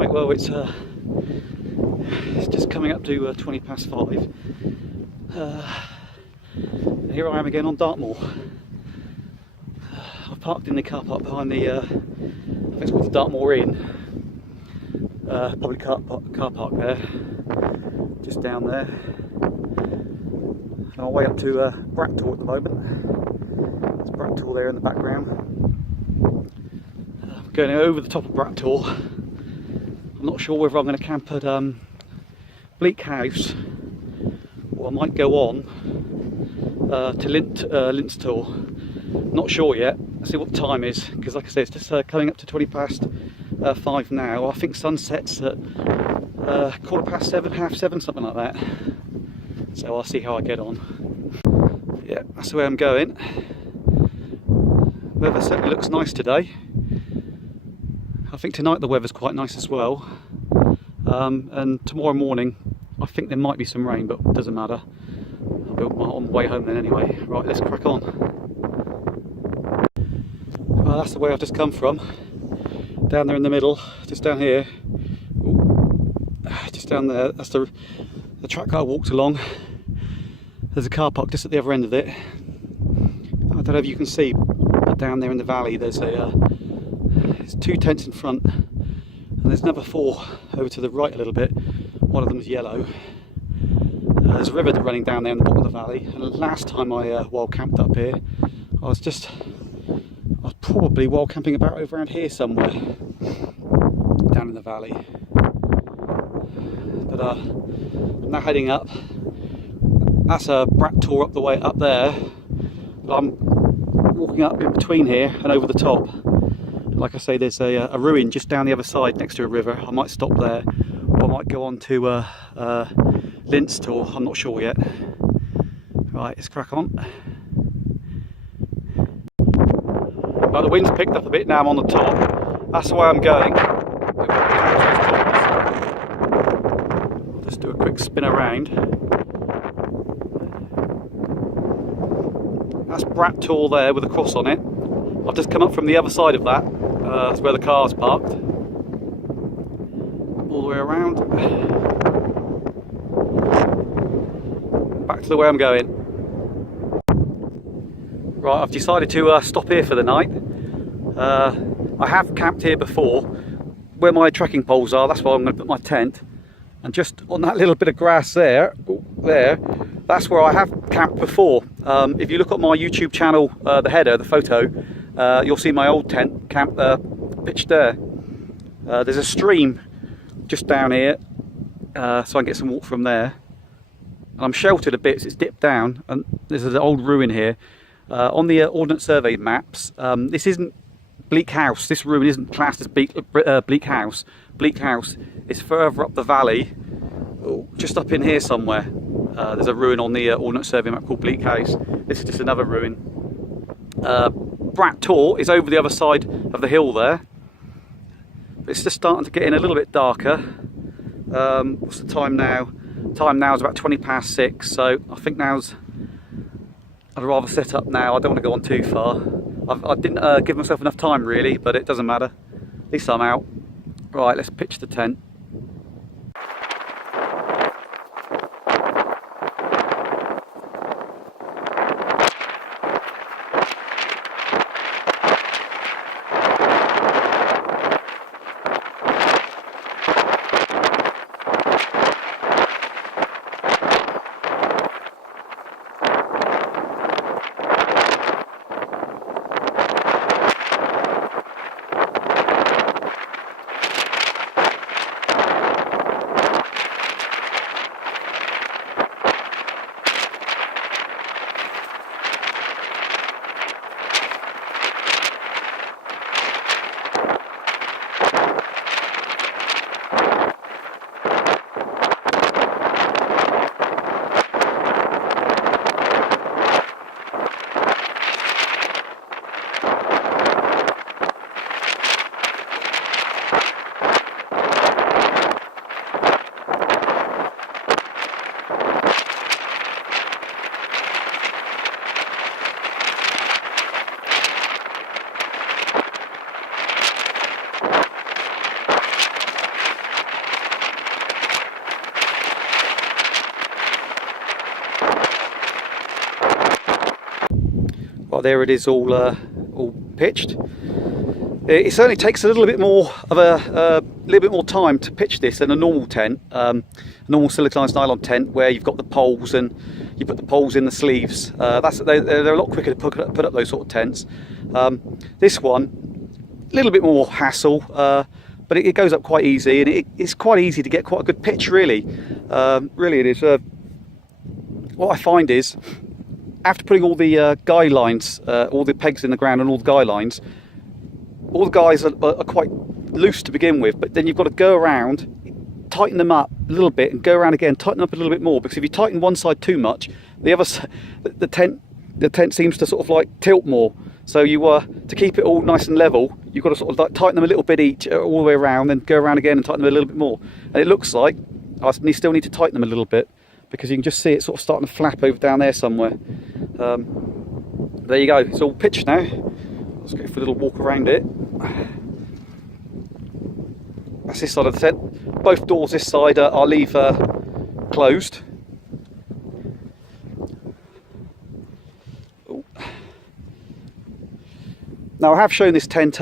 Right, well it's just coming up to 20 past 5. And here I am again on Dartmoor. I've parked in the car park behind the, I think it's called the Dartmoor Inn. Public car park there, just down there. On our way up to Brat Tor at the moment. There's Brat Tor there in the background. We're going over the top of Brat Tor. I'm not sure whether I'm going to camp at Bleak House, or I might go on to Lint's Tor. Not sure yet. Let's see what the time is, because like I say, it's just coming up to 20 past 5 now. I think sunset's at 7:15, half 7, something like that. So I'll see how I get on. Yeah, that's the way I'm going. Weather certainly looks nice today. I think tonight the weather's quite nice as well. And tomorrow morning I think there might be some rain, but it doesn't matter. I'll be on the way home then anyway. Right, let's crack on. Well, that's the way I've just come from. Down there in the middle, just down here. Ooh, just down there, that's the track that I walked along. There's a car park just at the other end of it. I don't know if you can see, but down there in the valley there's there's 2 tents in front, and there's another 4 over to the right a little bit. One of them is yellow. There's a river running down there in the bottom of the valley, and last time I wild camped up here, I was probably wild camping about over around here somewhere, down in the valley. But I'm now heading up. That's a Brat Tor up the way up there. But I'm walking up in between here and over the top. Like I say, there's a ruin just down the other side next to a river. I might stop there, or I might go on to Lint's Tor. I'm not sure yet. Right, let's crack on. Well, the wind's picked up a bit now. I'm on the top. That's the way I'm going. I'll just do a quick spin around. That's Brat Tor there with a cross on it. I've just come up from the other side of that. That's where the car's parked. All the way around. Back to the way I'm going. Right, I've decided to stop here for the night. I have camped here before. Where my trekking poles are, that's where I'm going to put my tent. And just on that little bit of grass there, that's where I have camped before. If you look at my YouTube channel, the header, the photo, you'll see my old tent camp pitched there. There's a stream just down here, so I can get some water from there. And I'm sheltered a bit, so it's dipped down, and there's an old ruin here. On the Ordnance Survey maps, this isn't Bleak House. This ruin isn't classed as Bleak House. Bleak House is further up the valley, just up in here somewhere. There's a ruin on the Ordnance Survey map called Bleak House. This is just another ruin. Brat Tor is over the other side of the hill there. But it's just starting to get in a little bit darker. What's the time now? Time now is about 20 past 6, so I think I'd rather set up now. I don't want to go on too far. I didn't give myself enough time really, but it doesn't matter. At least I'm out. Right, let's pitch the tent. Right, there it is, all pitched. It certainly takes a little bit more of a little bit more time to pitch this than a normal tent, a normal siliconised nylon tent where you've got the poles and you put the poles in the sleeves. They're a lot quicker to put up those sort of tents. This one, a little bit more hassle, but it goes up quite easy, and it's quite easy to get quite a good pitch, really. Really it is. What I find is, after putting all the guy lines, all the pegs in the ground and all the guy lines, all the guys are quite loose to begin with, but then you've got to go around, tighten them up a little bit, and go around again, tighten them up a little bit more, because if you tighten one side too much, the other the tent seems to sort of like tilt more. So you to keep it all nice and level, you've got to sort of like tighten them a little bit each all the way around, then go around again and tighten them a little bit more. And it looks like I still need to tighten them a little bit, because you can just see it sort of starting to flap over down there somewhere. There you go, it's all pitched now. Let's go for a little walk around it. That's this side of the tent. Both doors this side I'll leave closed. Ooh. Now I have shown this tent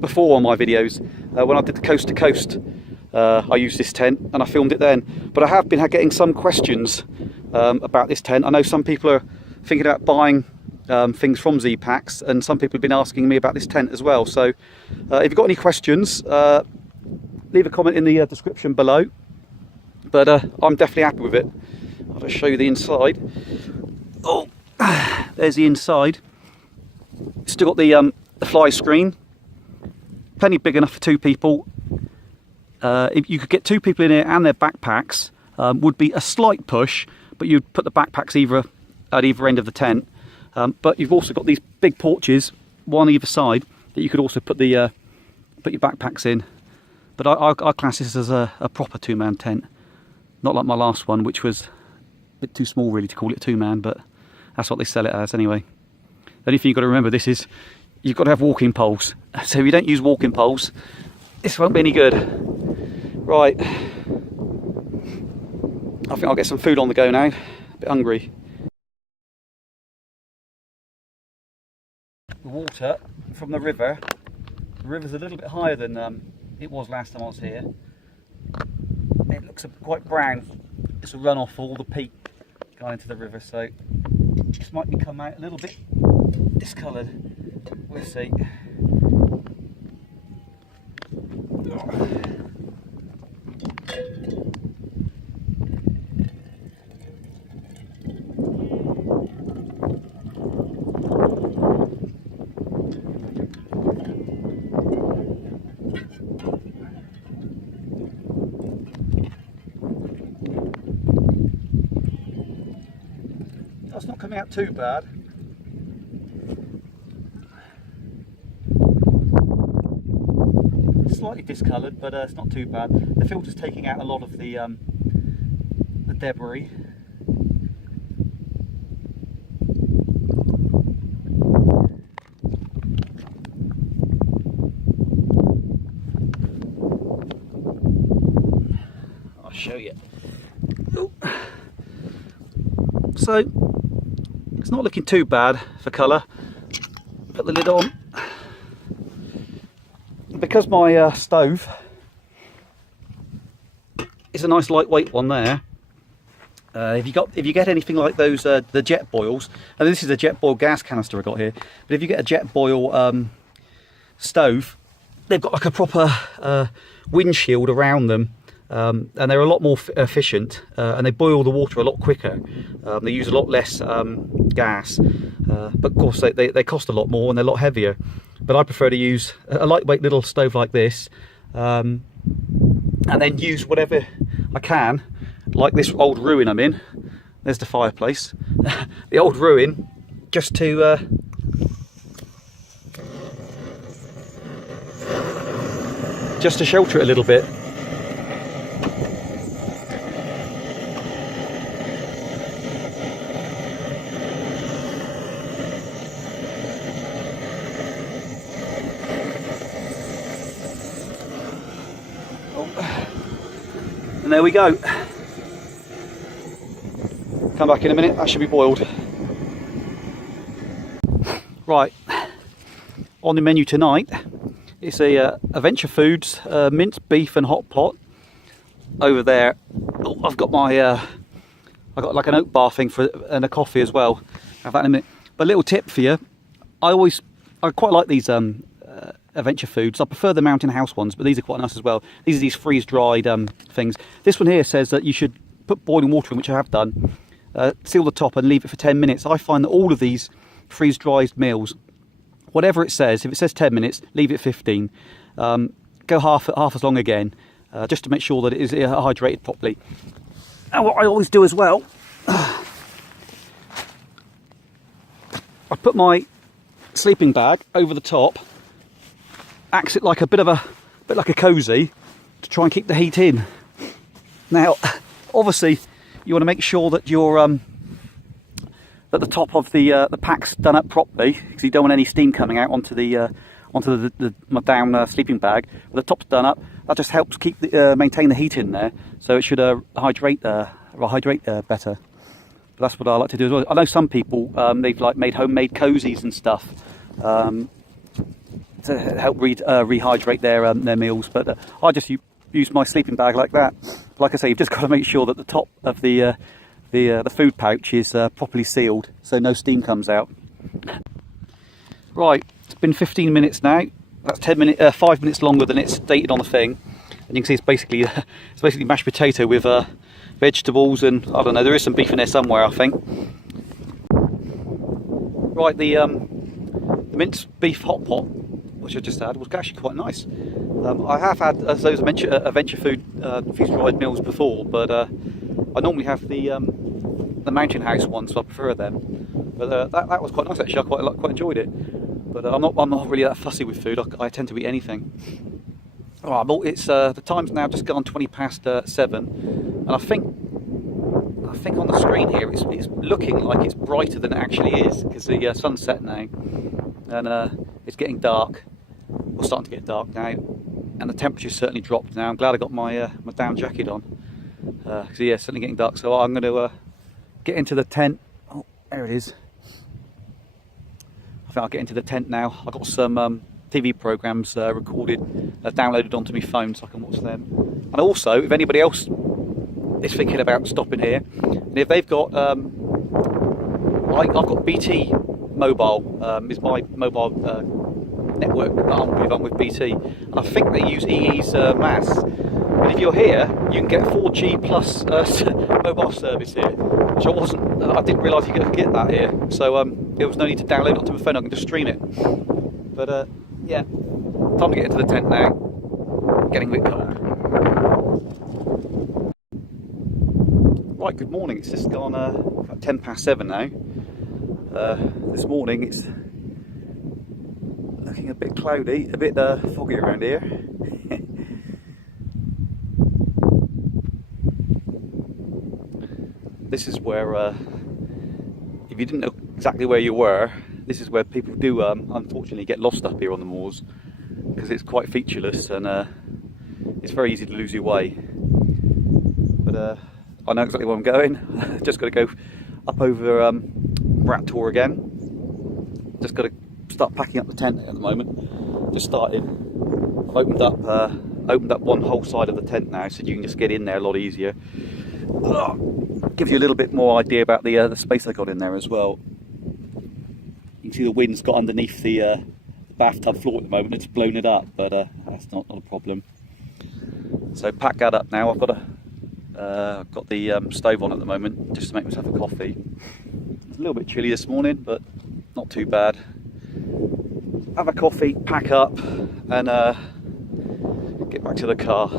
before on my videos. When I did the coast to coast, I used this tent and I filmed it then. But I have been getting some questions about this tent. I know some people are thinking about buying things from Z-Packs, and some people have been asking me about this tent as well. So if you've got any questions, leave a comment in the description below. But I'm definitely happy with it. I'll just show you the inside. Oh, there's the inside. It's still got the fly screen, plenty big enough for 2 people. If you could get 2 people in here and their backpacks, would be a slight push, but you'd put the backpacks at either end of the tent. But you've also got these big porches, one either side, that you could also put your backpacks in. But I class this as a proper 2-man tent, not like my last one, which was a bit too small really to call it a 2-man, but that's what they sell it as anyway. The only thing you've got to remember this is, you've got to have walking poles. So if you don't use walking poles, this won't be any good. Right, I think I'll get some food on the go now, a bit hungry. The water from the river's a little bit higher than it was last time I was here. It looks quite brown. It's a runoff for all the peat going into the river, so this might become out a little bit discoloured. We'll see. That's not coming out too bad. Slightly discoloured, but it's not too bad. The filter's taking out a lot of the debris. I'll show you. Ooh. So it's not looking too bad for colour. Put the lid on. Because my stove is a nice lightweight one there, if you get anything like those the jet boils, and this is a jet boil gas canister I got here, but if you get a jet boil stove, they've got like a proper windshield around them, and they're a lot more efficient, and they boil the water a lot quicker. They use a lot less gas, but of course they cost a lot more and they're a lot heavier. But I prefer to use a lightweight little stove like this, and then use whatever I can, like this old ruin I'm in. There's the fireplace. The old ruin, just to shelter it a little bit. And there we go. Come back in a minute, that should be boiled. Right, on the menu tonight, it's a Adventure Foods minced beef and hot pot. Over there, oh, I've got my, I got like an oat bar thing and a coffee as well. Have that in a minute. But a little tip for you, I quite like these Adventure Foods. I prefer the Mountain House ones, but these are quite nice as well. These are these freeze-dried things. This one here says that you should put boiling water in, which I have done, seal the top and leave it for 10 minutes. I find that all of these freeze-dried meals, whatever it says, if it says 10 minutes, leave it 15. Go half as long again, just to make sure that it is hydrated properly. And what I always do as well, I put my sleeping bag over the top, acts it like a bit like a cosy, to try and keep the heat in. Now, obviously, you want to make sure that that the top of the pack's done up properly, because you don't want any steam coming out onto my down sleeping bag. But the top's done up. That just helps keep maintain the heat in there, so it should hydrate better. But that's what I like to do as well. I know some people they've like made homemade cozies and stuff to help rehydrate their meals. But I just use my sleeping bag like that. Like I say, you've just got to make sure that the top of the food pouch is properly sealed, so no steam comes out. Right, it's been 15 minutes now. That's 5 minutes longer than it's stated on the thing. And you can see it's basically mashed potato with vegetables, and I don't know, there is some beef in there somewhere, I think. Right, the minced beef hot pot, which I just had, was actually quite nice. I have had those Adventure Food freeze-dried meals before, but I normally have the Mountain House ones, so I prefer them. But that was quite nice actually. I quite enjoyed it. But I'm not really that fussy with food. I tend to eat anything. All right, it's the time's now just gone 7, and I think on the screen here it's looking like it's brighter than it actually is, because the sun's set now, and it's getting dark. Or starting to get dark now, and the temperature's certainly dropped now. I'm glad I got my my down jacket on, because yeah, it's certainly getting dark. So I'm going to get into the tent. Oh, there it is. I think I'll get into the tent now. I've got some TV programmes recorded, downloaded onto my phone, so I can watch them. And also, if anybody else is thinking about stopping here, and if they've got, I've got BT Mobile, is my mobile network that I'm with BT, and I think they use EE's masts. But if you're here, you can get 4G plus mobile service here, which I didn't realise you could get that here. So there was no need to download it onto my phone. I can just stream it. But yeah, time to get into the tent now. Getting a bit cold. Right, good morning. It's just gone about 7 now. This morning it's looking a bit cloudy, a bit foggy around here. This is where, if you didn't know exactly where you were, this is where people do unfortunately get lost up here on the moors, because it's quite featureless and it's very easy to lose your way. But I know exactly where I'm going. Just got to go up over Brat Tor again. Just got to start packing up the tent at the moment. Just started. I've opened up one whole side of the tent now, so you can just get in there a lot easier. Gives you a little bit more idea about the space I got in there as well. You can see the wind's got underneath the bathtub floor at the moment. It's blown it up, but that's not a problem. So pack that up now. I've got the stove on at the moment, just to make myself a coffee. It's a little bit chilly this morning, but not too bad. Have a coffee, pack up, and get back to the car.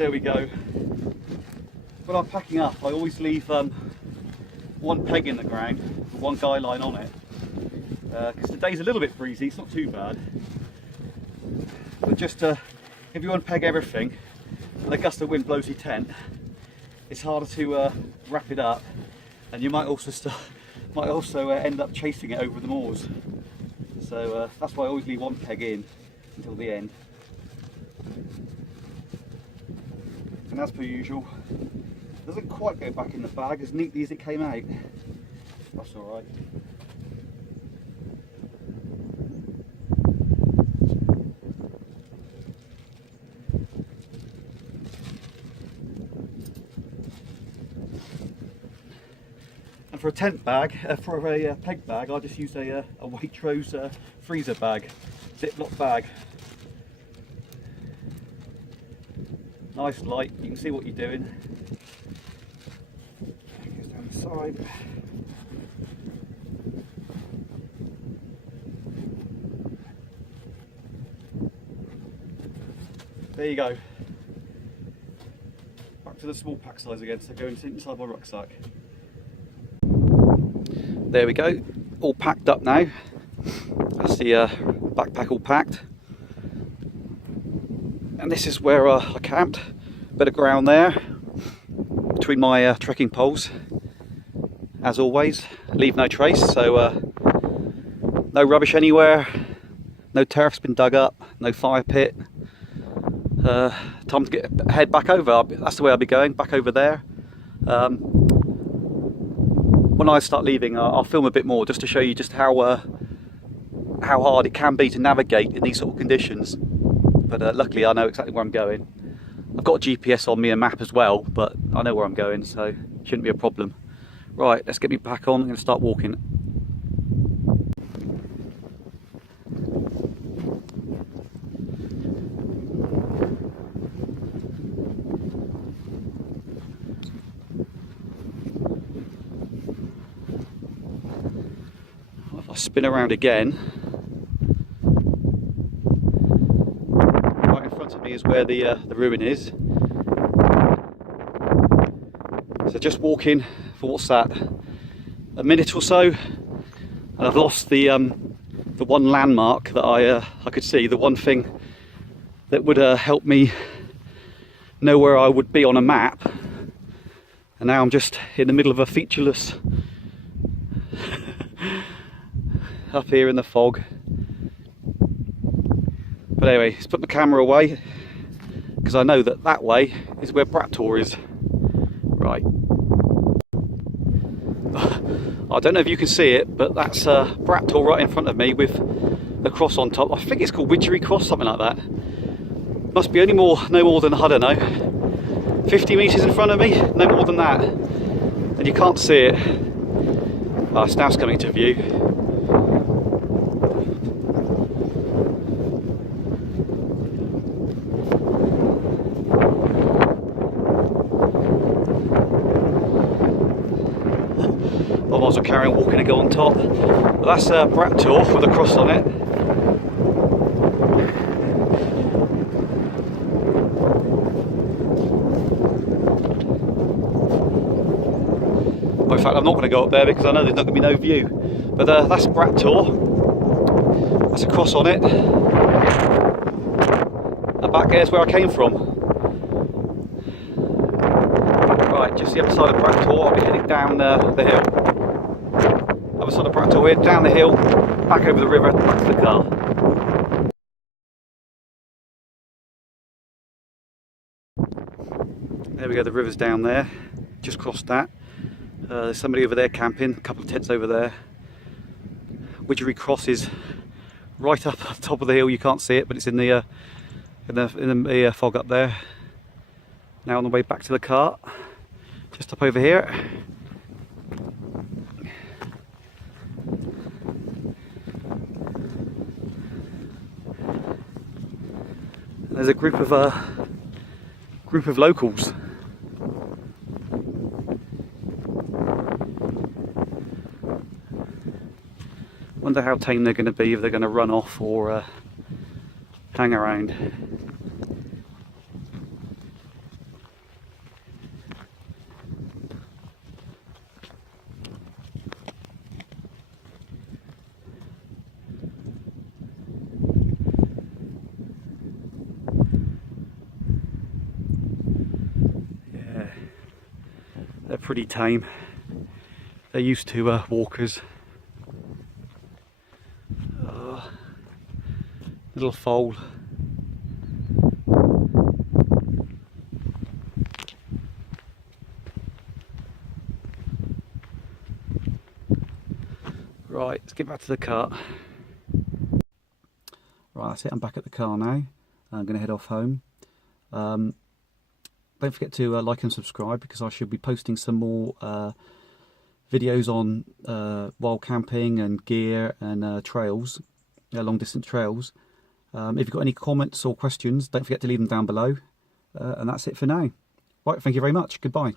There we go. When I'm packing up, I always leave one peg in the ground, one guy line on it, because today's a little bit breezy. It's not too bad, but just if you unpeg everything and a gust of wind blows your tent, it's harder to wrap it up, and you might also end up chasing it over the moors. So that's why I always leave one peg in until the end. And as per usual, it doesn't quite go back in the bag as neatly as it came out. That's alright. And for a tent bag, for a peg bag, I just use a Waitrose freezer bag, Ziploc bag. Nice light, you can see what you're doing. Goes down the side. There you go. Back to the small pack size again, so going inside my rucksack. There we go, all packed up now. That's the backpack all packed. And this is where I camped. Bit of ground there between my trekking poles. As always, leave no trace, so no rubbish anywhere, no turf's been dug up, no fire pit. Time to head back over. That's the way I'll be going, back over there. When I start leaving, I'll film a bit more just to show you just how hard it can be to navigate in these sort of conditions. But luckily I know exactly where I'm going. I've got a GPS on me, a map as well, but I know where I'm going, so it shouldn't be a problem. Right, let's get me back on. I'm going to start walking. If I spin around again, is where the ruin is. So just walking for what's that, a minute or so, and I've lost the one landmark that I could see, the one thing that would help me know where I would be on a map. And now I'm just in the middle of a featureless up here in the fog. But anyway, let's put the camera away, because I know that that way is where Brat Tor is. Right. I don't know if you can see it, but that's Brat Tor right in front of me with the cross on top. I think it's called Widgery Cross, something like that. Must be only no more than, I don't know, 50 metres in front of me, no more than that. And you can't see it. Oh, it's now coming to view. I might as well carry on walking and go on top. But that's Brat Tor with a cross on it. Well, in fact, I'm not going to go up there because I know there's not going to be no view. But that's Brat Tor. That's a cross on it. And back there's where I came from. Right, just the other side of Brat Tor. I'll be heading down the hill. Other side of Brat Tor here, down the hill, back over the river, back to the car. There we go, the river's down there, just crossed that. There's somebody over there camping, a couple of tents over there. Widgery Cross is right up on top of the hill, you can't see it, but it's in the fog up there. Now on the way back to the car, just up over here. There's a group of locals. Wonder how tame they're going to be, if they're going to run off or hang around. pretty tame. They're used to walkers. Little foal. Right, let's get back to the car. Right, that's it. I'm back at the car now. I'm going to head off home. Don't forget to like and subscribe, because I should be posting some more videos on wild camping and gear and trails, long distance trails. If you've got any comments or questions, don't forget to leave them down below. And that's it for now. Right, thank you very much. Goodbye.